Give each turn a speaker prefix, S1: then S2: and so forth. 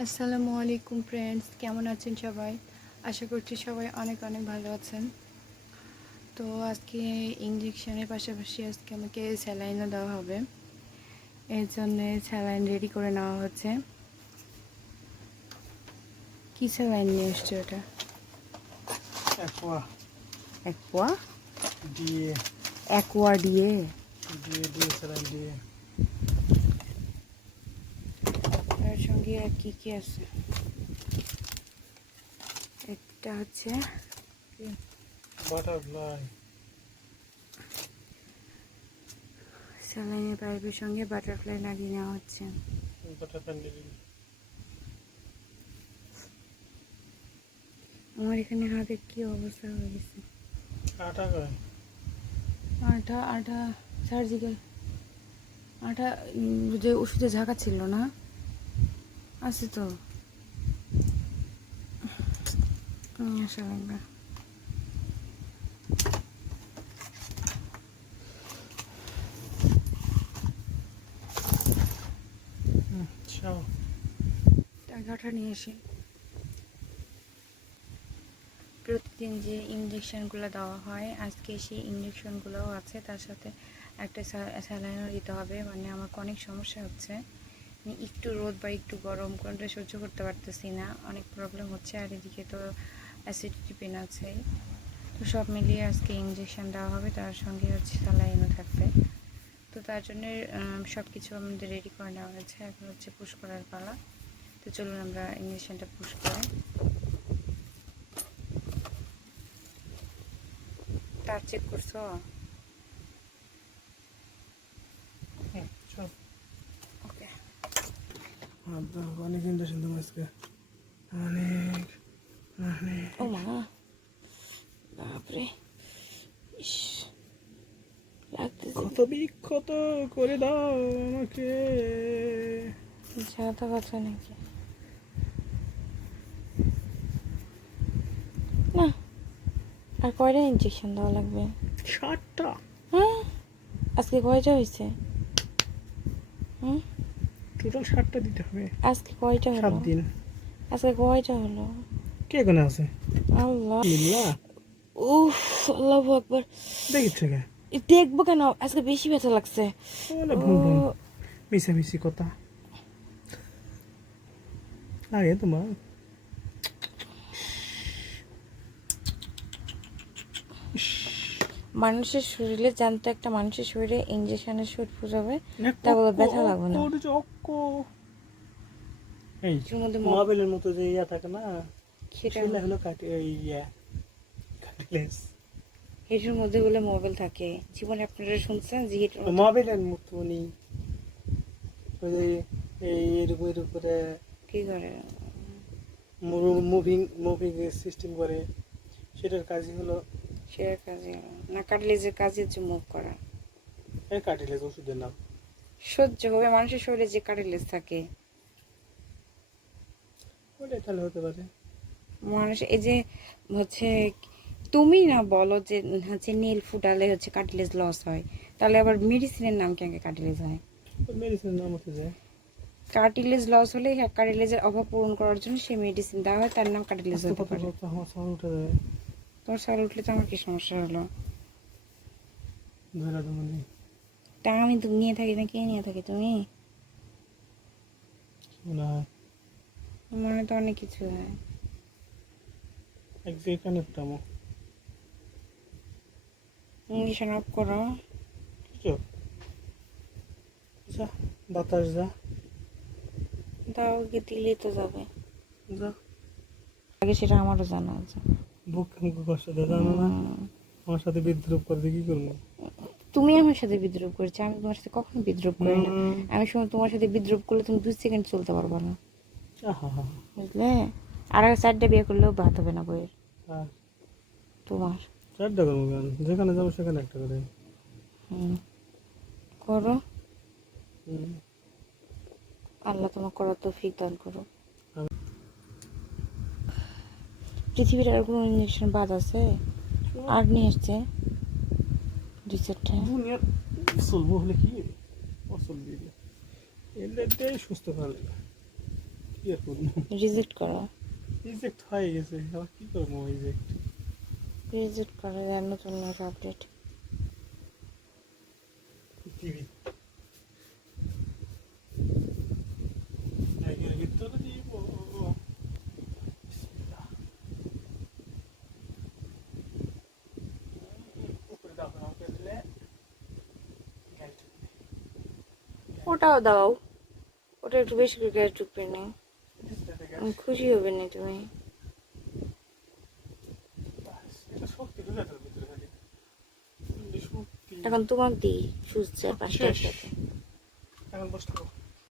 S1: আসসালামু আলাইকুম ফ্রেন্ডস কেমন আছেন সবাই? আশা করছি সবাই অনেক অনেক ভালো আছেন। তো আজকে ইঞ্জেকশনের পাশাপাশি আজকে আমাকে স্যালাইনও দেওয়া হবে। এর জন্য স্যালাইন রেডি করে নেওয়া হচ্ছে। কী স্যালাইন নিয়ে এসছে ওটা পোয়া
S2: দিয়ে।
S1: অ্যাকোয়া দিয়ে।
S2: দিয়ে দিয়ে স্যালাইন দিয়ে।
S1: তার আর কি কি আছে? একটা হচ্ছে
S2: বাটারফ্লাই
S1: স্যালাইনের পাইপের সঙ্গে বাটারফ্লাই লাগিয়ে নেওয়া হচ্ছে। আমার এখানে হাতের কি অবস্থা হয়ে গেছে?
S2: আটা
S1: আটা আটা সার্জিক্যাল আটা যে ওষুধে ঝাঁকা ছিল না? আছে তো নিয়ে আসা লাগবে টাকাটা নিয়ে আসি প্রতিদিন যে ইঞ্জেকশনগুলো দেওয়া হয় আজকে সেই ইঞ্জেকশনগুলোও আছে তার সাথে একটা স্যালাইনও দিতে হবে মানে আমার অনেক সমস্যা হচ্ছে একটু রোদ বা একটু গরম, কোনটা সহ্য করতে পারতেছি না, অনেক প্রবলেম হচ্ছে। আর এদিকে তো অ্যাসিডিটি পেন আছে। তো সব মিলিয়ে আজকে ইঞ্জেকশন দেওয়া হবে, তার সঙ্গে হচ্ছে স্যালাইনও থাকবে। তো তার জন্য সব কিছু আমাদের রেডি করে নেওয়া হয়েছে। এখন হচ্ছে পুশ করার পালা। তো চলুন আমরা ইঞ্জেকশনটা পুশ করি তার চেক করছ?
S2: অনেক দাম আজকে। অনেক অনেক।
S1: ও মা বাপরে।
S2: কত বিক্ষত করে দাও আমাকে।
S1: সাদা কথা নাকি? না আর কয়টা ইঞ্জেকশন দেওয়া লাগবে?
S2: ষাটটা।
S1: হ্যাঁ আজকে কয়টা হয়েছে? হুম?
S2: টোটাল ষাটটা দিতে হবে।
S1: আজকে কয়টা
S2: সাত দিন।
S1: আজকে কয়টা হলো?
S2: কে কোনে আছে?
S1: আল্লাহ। উফ আল্লাহ আকবার।
S2: দেখিচ্ছে কে?
S1: দেখব কেন? আজকে বেশি ব্যথা লাগছে।
S2: মিশামিশি কথা। লাগে তোমার
S1: মানুষের শরীরে জানতো একটা মানুষের শরীরে ইঞ্জেকশনের সুট ফুটাবে তা বলে ব্যথা লাগবে না।
S2: এই
S1: মধ্যে
S2: মোবাইলের মতো যে ইয়া থাকে না
S1: সেটা
S2: হলো কাটি ইয়া কাটিলেস
S1: হেঁটের মধ্যে বলে মোবাইল থাকে। জীবনে আপনারা শুনছেন যে হেঁটের
S2: মোবাইলের মতো নি ওই এই এরকম এর উপরে
S1: কি করে?
S2: মুভিং মুভিং সিস্টেম করে। সেটার কাজই হলো
S1: সেটার কাজে না। কাটলে যে কাজের যে মুভ করা।
S2: এই কাটিলেস ওষুধের নাম?
S1: সহ্য হবে মানুষের শরীরে যে কাটিলেস থাকে।
S2: ওটাই তাহলে হতে পারে।
S1: মানুষ এই যে হচ্ছে তুমি না বলো যে হচ্ছে নীল ফুটালে হচ্ছে কাটিলেস লস হয়। তাহলে আবার মেডিসিনের নাম কেন কাটিলেস হয়?
S2: মেডিসিনের নাম হতে যায়।
S1: কার্টিলেজ লস হলে কার্টিলেজের অভাব পূরণ করার জন্য সেই মেডিসিন দেওয়া হয় তার নাম কার্টিলেজ
S2: আস্তে
S1: হতে পারে। তোমার সাল উঠলে তো আমার কি সমস্যা হলো? তা আমি তো নিয়ে থাকি না কে নিয়ে থাকি তুমি?
S2: মনে
S1: তো অনেক কিছু হয়। ইংলিশন অফ করো।
S2: যা বাতাস যা।
S1: দাও দিলেই তো যাবে।
S2: যা।
S1: আগে সেটা আমারও জানা আছে।
S2: বুক কষ্ট জানো না? আমার সাথে বিদ্রুপ করতে কি করব?
S1: তুমি আমার সাথে বিদ্রুপ করেছ আমি তোমার সাথে কখনো বিদ্রুপ করি না। আমি সময় তোমার সাথে বিদ্রুপ করলে তুমি দুই সেকেন্ড চলতে পারবে না। বুঝলে? আর আগে চারটে বিয়ে করলেও বাদ হবে না বইয়ের। তোমার।
S2: চারটা করব কেন? যেখানে যাব সেখানে একটা করে।
S1: হুম। করো।
S2: হুম।
S1: আল্লাহ তোমার করার তৌফিক দান করো পৃথিবীর আর কোনো ইঞ্জেকশন বাদ আছে? আর নিয়ে এসছে দুই চারটে।
S2: চলবো হলে কি? অচলবি এলে সুস্থ ভালো কি আর করব?
S1: রিজেক্ট করো।
S2: রিজেক্ট হয়ে গেছে। আবার কি করব রিজেক্ট
S1: রিজেক্ট করো দেন নতুন আপডেট
S2: টিভি
S1: ওটাও দাও ওটা একটু বেশি করে গ্যাস ঢুকবে না
S2: ডিসপ্লেতে গাড়ি।
S1: উম, খুশি হবে না তুমি। এখন তোমাকে দিই সুস্থ